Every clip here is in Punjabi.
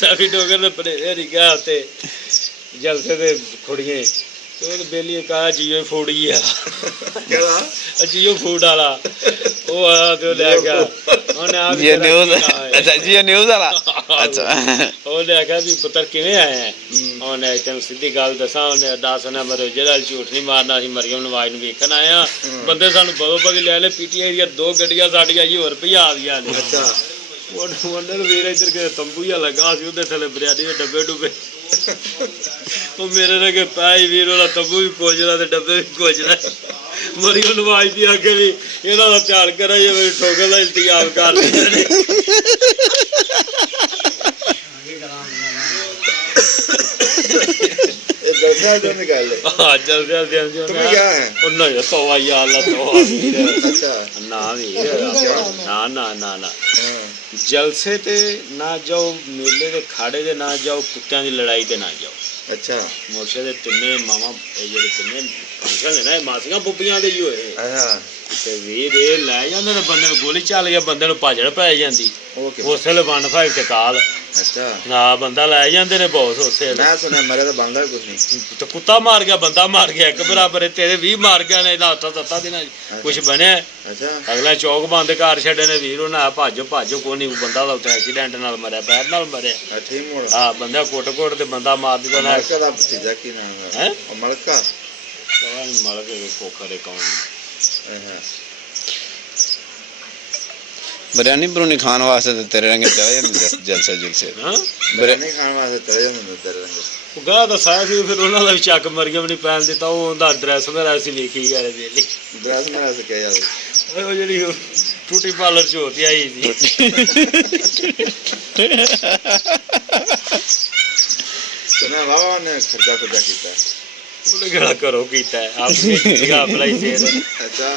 ਸੈਫੀ ਡੋਗਰ ਨੇ ਪੜੇਰੇ ਨਹੀਂ ਗਿਆ ਉੱਤੇ ਜਲਸੇ ਦੇ ਖੁੜੀਏ ਉਹ ਬੇਲੀ ਕਹਾ ਜੀਓ ਫੂੜੀ ਆ ਜੀਓ ਫੂਡ ਵਾਲਾ ਉਹ ਆਇਆ ਤੇ ਲੈ ਗਿਆ ਉਹਨੇ ਆ ਜੀ ਨਿਊਜ਼ ਅੱਛਾ ਜੀ ਨਿਊਜ਼ ਵਾਲਾ ਅੱਛਾ ਉਹ ਲੈ ਗਿਆ ਵੀ ਪੁੱਤਰ ਕਿਵੇਂ ਆਇਆ ਉਹਨੇ ਤੈਨੂੰ ਸਿੱਧੀ ਗੱਲ ਦੱਸਾਂ ਉਹਨੇ ਦੱਸ ਨਾ ਮਰੋ ਜਿਹੜਾ ਝੂਠ ਨਹੀਂ ਮਾਰਨਾ ਅਸੀਂ ਮਰੀਮ ਨਵਾਜ਼ ਨੂੰ ਵੇਖਣ ਆਇਆ ਬੰਦੇ ਸਾਨੂੰ ਬਦੋ ਬਗੀ ਲੈ ਲੈ ਪੀਟੀਆਈ ਦੀਆਂ 2 ਗੱਡੀਆਂ ਸਾਡੀਆਂ ਜੀ ਹੋਰ ਰੁਪਈਆ ਆ ਗਈਆਂ ਨੇ ਅੱਛਾ ਉਹਨਾਂ ਨੂੰ ਵੀਰ ਇੱਧਰ ਕੇ ਤੰਬੂ ਜਿਹਾ ਲੱਗਾ ਸੀ ਉਹਦੇ ਥੱਲੇ ਬਰਿਆਨੀ ਦੇ ਡੱਬੇ ਡੁੱਬੇ ਉਹ ਮੇਰੇ ਨਾਲ ਕਿ ਪਾਈ ਵੀਰ ਉਹਦਾ ਤੰਬੂ ਵੀ ਕੋਜਣਾ ਤੇ ਡੱਬੇ ਵੀ ਕੋਜਣਾ ਮਰੀਮ ਨਵਾਜ਼ ਦੀ ਅੱਗੇ ਵੀ ਇਹਨਾਂ ਦਾ ਧਿਆਨ ਕਰਾ ਜੇ ਮੇਰੀ ਠੋਕਰ ਦਾ ਇੰਤਜ਼ਾਮ ਕਰ ਦਿੰਦੇ ਨੇ जलसा जो निकाल ले हाँ जलसा जो तुम्हें क्या है और नहीं तो भाई अल्लाह तो अच्छा ना ना ना ना ना जलसे ते ना जाओ मेले दे खाड़े दे ना जाओ कुत्तियां दी लड़ाई ते ना जाओ अच्छा मोर्चे दे तिन्ने मामा जेडे तिन्ने फंक्शन है ना मासियां पुप्पियां दे ही होए हां ते वीर ए ले जांदे ने बंदे नु गोली चल गया बंदे नु भाजड़ पै जांदी ओके उसले 15 ते काल अच्छा ना बंदा ले जांदे ने बॉस उसे मैं सुना मरे तो बंदा कुछ नहीं तो कुत्ता मार गया बंदा मार गया एक बराबर है तेरे 20 मार गया ने इदा तत्ता दिन कुछ बने अच्छा अगला चौक बंद कर छड़े ने वीर ना भाजो भाजो कोई नहीं बंदा दा उत्ते एक्सीडेंट नाल मरया पैर नाल मरया ठीक मोड़ हां बंदा कोट ते बंदा मार दिता ना मलका दा भतीजा की नाम है मलका पता नहीं मलका के कोखरे कौन हां बिरयानी बुरयानी खान वास्ते ते तेरे रंगे चले जांदे जलसे जुलसे हां बिरयानी खान वास्ते चले जांदे तेरे रंगे ਉਹ ਗਾ ਤਾਂ ਸਾਇਆ ਸੀ ਫਿਰ ਉਹਨਾਂ ਦਾ ਵੀ ਚੱਕ ਮਰੀਮ ਨਹੀਂ ਪੈਣ ਦਿੱਤਾ ਉਹ ਉਹਦਾ ਐਡਰੈਸ ਮੇਰਾ ਅਸੀਂ ਲਿਖੀ ਗਏ ਨੇ ਬੇਲੀ ड्रेस मेरा से क्या यार ਉਹ ਜਿਹੜੀ ਟੂਟੀ ਪਾਰਲਰ ਚ ਹੋਤੀ ਆਈ ਸੀ सुना बाबा ने खर्चा खर्चा कीता ਉਹਨੇ ਕਿਹੜਾ ਘਰੋਂ ਕੀਤਾ ਆਪਣੀ ਜਗ੍ਹਾ ਅਪਲਾਈ ਸੇ अच्छा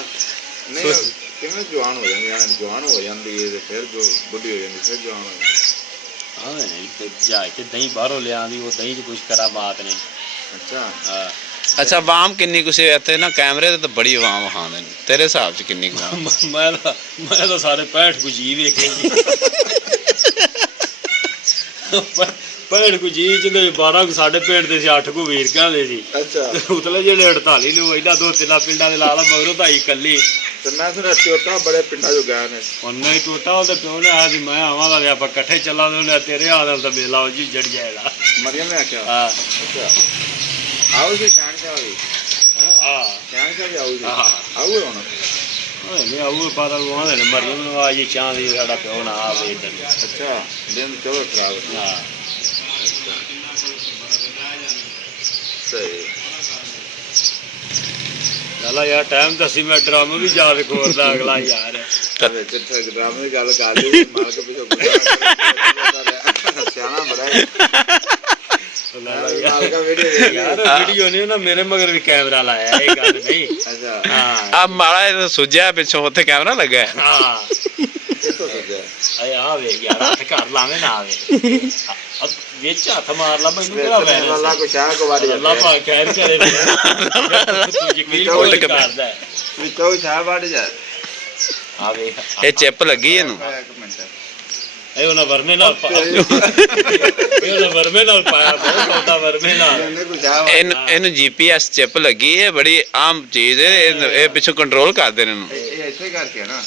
नहीं किਵੇਂ जवान हो जांदी यार जवान हो जांदी है ते फिर जो बुढ़ी हो जांदी फिर जवान हो जांदी ਹਾਂ ਨਹੀਂ ਤੇ ਜਾ ਕੇ ਦਹੀਂ ਬਾਹਰੋਂ ਲਿਆਂਦੀ ਉਹ ਦਹੀਂ ਚ ਕੁਝ ਕਰਾਮਾਤ ਨੇ अच्छा ਹਾਂ ਅੱਛਾ ਆਵਾਮ ਕਿੰਨੀ ਕੁ ਸੀ ਇੱਥੇ ਨਾ ਕੈਮਰੇ ਤੇ ਤਾਂ ਬੜੀ ਆਵਾਮ ਹਾਨੇ ਨੇ ਤੇਰੇ ਹਿਸਾਬ ਚ ਕਿੰਨੀ ਕੁ ਆਵਾਮ? ਮੈਂ ਤਾਂ ਸਾਰੇ 65 ਕੁ ਜੀ ਵੇਖੇ ਜੀ 65 ਕੁ ਜੀ ਜਿਹਦੇ 12 ਕੁ ਸਾਡੇ ਪਿੰਡ ਦੇ ਸੀ 8 ਕੁ ਵੀਰ ਕਹਿੰਦੇ ਸੀ अच्छा ਉਤਲੇ ਜਿਹੜੇ 48 ਨੂੰ ਇਹਦਾ 2-3 ਪਿੰਡਾਂ ਦੇ ਲਾ ਲਾ ਮਗਰੋਂ ਤਾਂ ਇਕੱਲੀ ਤੇ ਮੈਂ ਸੁਣਿਆ ਟੋਟਾ ਬੜੇ ਪਿੰਡਾਂ ਚੋਂ ਗਏ ਨੇ ਉਹਨੇ ਹੀ ਟੋਟਾ ਉਹਦੇ ਪਿਓ ਨੇ ਆਇਆ ਸੀ ਮੈਂ ਆਵਾਂਗਾ ਤੇ ਆਪਾਂ ਇਕੱਠੇ ਚੱਲਾਂਗੇ ਉਹਨੇ ਤੇਰੇ ਆਦਲ ਤਾਂ ਮੇਲਾ ਉਹ ਜੀ ਜੜ ਜਾਏਗਾ ਮਰੀਮ ਨੇ ਆਖਿਆ ਹਾਂ ਅੱਛਾ ਆਉ ਜੀ ਸ਼ਾਨ ਸਾਹਿਬ ਵੀ ਹਾਂ ਸ਼ਾਨ ਸਾਹਿਬ ਆਉ ਜੀ ਹਾਂ ਆਉ ਹੁਣ ਨਹੀਂ ਆਉ ਪਤਾ ਲਵਾਉਂਦੇ ਨੇ ਮਰੀਮ ਨੂੰ ਆ ਜੀ ਚਾਹ ਦੀ ਸਾਡਾ ਪਿਓ ਨਾ ਆਵੇ ਇੱਧਰ ਅੱਛਾ ਦਿਨ ਚਲੋ ਖਰਾਬ ਹਾਂ ਸਹੀ ਚਲਾ ਯਾਰ ਟਾਈਮ ਦੱਸੀ ਮੈਂ ਡਰਾਮਾ ਵੀ ਯਾਦ ਕੋਰਦਾ ਅਗਲਾ ਯਾਰ ਵਿੱਚ ਡਰਾਮੇ ਦੀ ਗੱਲ ਕਰ ਲਈ ਮਾਲਕ ਪਿਛੋ ਸਿਆਣਾ ਬੜਾ ਹੈ ਮਾਲਕਾ ਵੀਡੀਓ ਯਾਰ ਵੀਡੀਓ ਨਹੀਂ ਨਾ ਮੇਰੇ ਮਗਰ ਵੀ ਕੈਮਰਾ ਲਾਇਆ ਇਹ ਗੱਲ ਨਹੀਂ ਅੱਛਾ ਹਾਂ ਆ ਮਾੜਾ ਜਿਹਾ ਸੁੱਜਿਆ ਪਿੱਛੋਂ ਉੱਥੇ ਕੈਮਰਾ ਲੱਗਾ ਹੈ। ਹਾਂ ਕਿੱਥੋਂ ਸੱਜਿਆ ਆਏ ਆਵੇ ਯਾਰ ਹੱਥ ਕਰ ਲਾਵੇਂ ਨਾ ਆਵੇ ਵਿੱਚ ਹੱਥ ਮਾਰ ਲਾ ਮੈਨੂੰ ਕਿਹੜਾ ਵੈਰ ਅੱਲਾ ਕੋ ਸ਼ਾਹ ਕੋ ਵਾੜੀ ਅੱਲਾ ਪਾ ਖੈਰ ਕਰੇ ਤੂੰ ਯਕੀਨ ਕੋਈ ਕਰਦਾ ਵਿੱਚੋਂ ਸ਼ਾਹ ਵਾੜੀ ਜਾ ਆਵੇ ਇਹ ਚਿੱਪ ਲੱਗੀ ਇਹਨੂੰ ਇੱਕ ਮਿੰਟ ਇਹ ਉਹਨਾਂ ਵਰਮੇ ਨਾਲ ਇਹ ਉਹਨਾਂ ਵਰਮੇ ਨਾਲ ਪਾਇਆ ਬਹੁਤ ਸੌਦਾ ਵਰਮੇ ਨਾਲ ਇਹਨੇ ਕੋ ਸ਼ਾਹ ਇਹਨੂੰ ਜੀਪੀਐਸ ਚਿੱਪ ਲੱਗੀ ਹੈ ਬੜੀ ਆਮ ਚੀਜ਼ ਹੈ ਇਹ ਪਿੱਛੋਂ ਕੰਟਰੋਲ ਕਰਦੇ ਨੇ ਇਹਨੂੰ ਇਹ ਇੱਥੇ ਕਰਕੇ ਨਾ